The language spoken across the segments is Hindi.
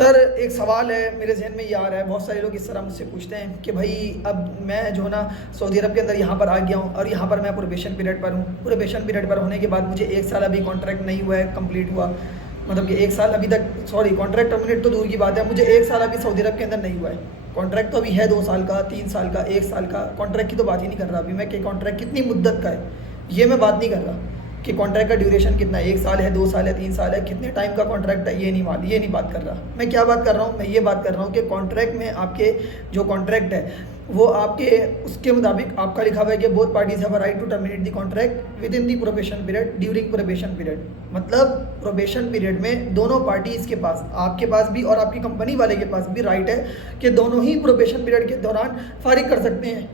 सर एक सवाल है मेरे जहन में ये आ रहा है, बहुत सारे लोग इस तरह मुझसे पूछते हैं कि भाई अब मैं जो ना सऊदी अरब के अंदर यहाँ पर आ गया हूँ और यहाँ पर मैं प्रोबेशन पीरियड पर हूँ। प्रोबेशन पीरियड पर होने के बाद मुझे 1 साल अभी कॉन्ट्रैक्ट नहीं हुआ है, कंप्लीट हुआ, मतलब कि 1 साल अभी तक, सॉरी कॉन्ट्रैक्ट टर्मिनेट तो दूर की बात है, मुझे 1 साल अभी सऊदी अरब के अंदर नहीं हुआ है। कॉन्ट्रैक्ट तो अभी है 2 साल का, 3 साल का, 1 साल का, कॉन्ट्रैक्ट की तो बात ही नहीं कर रहा अभी मैं कि कॉन्ट्रैक्ट कितनी मुद्दत का है, ये मैं बात नहीं कर रहा कि कॉन्ट्रैक्ट का ड्यूरेशन कितना है, 1 साल है, 2 साल है, 3 साल है, कितने टाइम का कॉन्ट्रैक्ट है, ये नहीं बात कर रहा। मैं क्या बात कर रहा हूँ, मैं ये बात कर रहा हूँ कि कॉन्ट्रैक्ट में आपके जो कॉन्ट्रैक्ट है वो आपके उसके मुताबिक आपका लिखा हुआ है कि both parties have a right to terminate the contract within the probation period during probation period. मतलब प्रोबेशन पीरियड में दोनों पार्टीज के पास, आपके पास भी और आपकी कंपनी वाले के पास भी राइट है कि दोनों ही प्रोबेशन पीरियड के दौरान फारिग कर सकते हैं।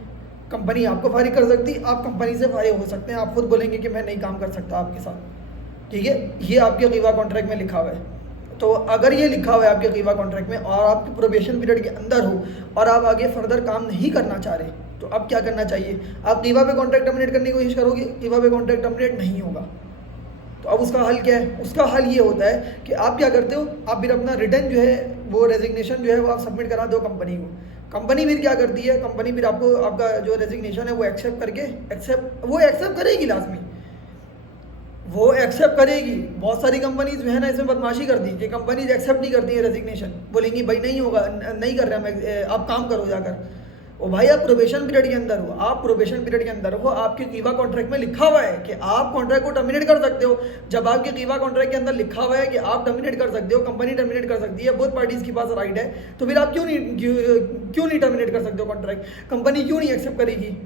कंपनी आपको फारिग कर सकती, आप कंपनी से फारिग हो सकते हैं। आप खुद बोलेंगे कि मैं नहीं काम कर सकता आपके साथ, ठीक है, ये आपके कीवा कॉन्ट्रैक्ट में लिखा हुआ है। तो अगर ये लिखा हुआ है आपके कीवा कॉन्ट्रैक्ट में और आपके प्रोबेशन पीरियड के अंदर हो और आप आगे फर्दर काम नहीं करना चाह रहे, तो अब क्या करना चाहिए? आप कीवा पे कॉन्ट्रैक्ट टर्मिनेट करने की कोशिश करोगे, कीवा पे कॉन्ट्रैक्ट टर्मिनेट नहीं होगा। तो अब उसका हल क्या है? उसका हल ये होता है कि आप क्या करते हो, आप फिर अपना रिटर्न जो है वो रेजिग्नेशन जो है वो आप सबमिट करा दो कंपनी को। कंपनी फिर क्या करती है, कंपनी फिर आपको आपका जो रेजिग्नेशन है वो एक्सेप्ट करेगी, लाजमी वो एक्सेप्ट करेगी। बहुत सारी कंपनीज जो है ना इसमें बदमाशी करती है कि कंपनीज एक्सेप्ट नहीं करती है रेजिग्नेशन, बोलेंगी भाई नहीं होगा, नहीं कर रहा मैं, आप काम करो जाकर। ओ भाई आप प्रोबेशन पीरियड के अंदर हो, आप प्रोबेशन पीरियड के अंदर हो, आपके कीवा कॉन्ट्रैक्ट में लिखा हुआ है कि आप कॉन्ट्रैक्ट को टर्मिनेट कर सकते हो। जब आपके कीवा कॉन्ट्रैक्ट के अंदर लिखा हुआ है कि आप टर्मिनेट कर सकते हो, कंपनी टर्मिनेट कर सकती है, बोथ पार्टीज के पास राइट है, तो फिर आप क्यों नहीं टर्मिनेट कर सकते हो कॉन्ट्रैक्ट? कंपनी क्यों नहीं एक्सेप्ट करेगी?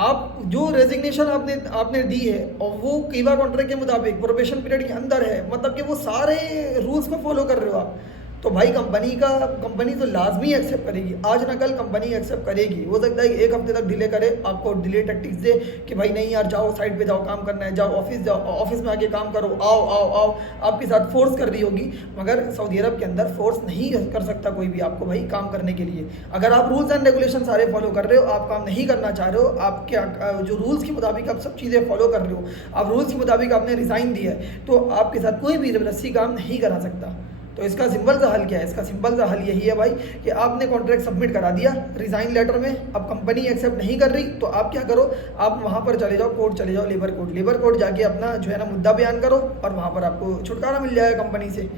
आप जो रेजिग्नेशन आपने दी है और वो कीवा कॉन्ट्रैक्ट के मुताबिक प्रोबेशन पीरियड के अंदर है, मतलब कि वो सारे रूल्स को फॉलो कर रहे हो आप, तो भाई कंपनी तो लाजमी एक्सेप्ट करेगी, आज ना कल कंपनी एक्सेप्ट करेगी। हो सकता है कि 1 हफ्ते तक डिले करे, आपको डिले टैक्टिक्स दे कि भाई नहीं यार जाओ साइट पे जाओ, काम करना है, जाओ, ऑफिस में आके काम करो, आओ, आपके साथ फोर्स कर रही होगी। मगर सऊदी अरब के अंदर फोर्स नहीं कर सकता कोई भी आपको भाई काम करने के लिए। अगर आप रूल्स एंड रेगुलेशन सारे फॉलो कर रहे हो, आप काम नहीं करना चाह रहे हो, आपके जो रूल्स के मुताबिक आप सब चीज़ें फॉलो कर रहे हो, आप रूल्स के मुताबिक आपने रिज़ाइन दिया है, तो आपके साथ कोई भी ज़बरदस्ती काम नहीं करा सकता। तो इसका सिंपल सा हल क्या है? इसका सिंपल सा हल यही है भाई कि आपने कॉन्ट्रैक्ट सबमिट करा दिया रिज़ाइन लेटर में, अब कंपनी एक्सेप्ट नहीं कर रही, तो आप क्या करो, आप वहाँ पर चले जाओ, कोर्ट चले जाओ, लेबर कोर्ट जाके अपना जो है ना मुद्दा बयान करो और वहाँ पर आपको छुटकारा मिल जाएगा कंपनी से,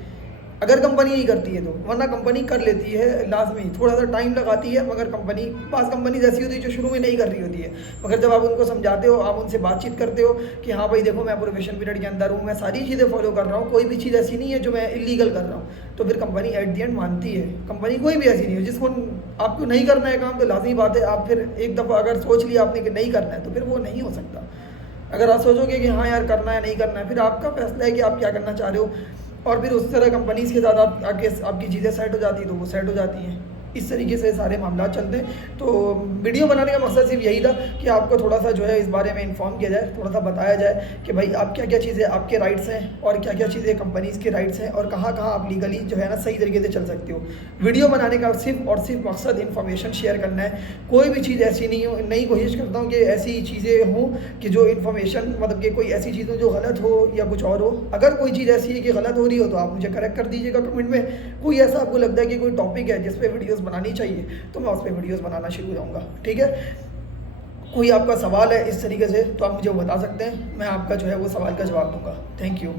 अगर कंपनी नहीं करती है तो। वरना कंपनी कर लेती है लाजमी, थोड़ा सा टाइम लगाती है, मगर कंपनी ऐसी होती है जो शुरू में नहीं कर रही होती है, मगर जब आप उनको समझाते हो, आप उनसे बातचीत करते हो कि हाँ भाई देखो मैं प्रोबेशन पीरियड के अंदर हूँ, मैं सारी चीज़ें फॉलो कर रहा हूँ, कोई भी चीज़ ऐसी नहीं है जो मैं इलीगल कर रहा हूँ, तो फिर कंपनी एट दी एंड मानती है। कंपनी कोई भी ऐसी नहीं है जिसको आपको नहीं करना है काम, तो लाजमी बात है आप फिर एक दफ़ा अगर सोच लिया आपने कि नहीं करना है तो फिर वो नहीं हो सकता। अगर आप सोचोगे कि हाँ यार करना है नहीं करना है, फिर आपका फैसला है कि आप क्या करना चाह रहे हो, और फिर उस तरह कंपनीज़ के साथ आपकी चीज़ें सेट हो जाती है तो वो सेट हो जाती हैं। इस तरीके से सारे मामला चलते हैं। तो वीडियो बनाने का मकसद सिर्फ यही था कि आपको थोड़ा सा जो है इस बारे में इन्फॉर्म किया जाए, थोड़ा सा बताया जाए कि भाई आप क्या क्या चीज़ें आपके राइट्स हैं और क्या क्या चीज़ें कंपनीज़ के राइट्स हैं और कहाँ कहाँ आप लीगली जो है ना सही तरीके से चल सकते हो। वीडियो बनाने का सिर्फ और सिर्फ मकसद इन्फॉर्मेशन शेयर करना है, कोई भी चीज़ ऐसी नहीं हो, नई कोशिश करता हूँ कि ऐसी चीज़ें हों कि जो इन्फॉर्मेशन मतलब कि कोई ऐसी चीज़ हो जो गलत हो या कुछ और हो। अगर कोई चीज़ ऐसी है कि गलत हो रही हो तो आप मुझे करेक्ट कर दीजिएगा कमेंट में। कोई ऐसा आपको लगता है कि कोई टॉपिक है जिस पर वीडियोज़ बनानी चाहिए तो मैं उस पर वीडियोज़ बनाना शुरू हो जाऊँगा, ठीक है। कोई आपका सवाल है इस तरीके से तो आप मुझे बता सकते हैं, मैं आपका जो है वो सवाल का जवाब दूंगा। Thank you.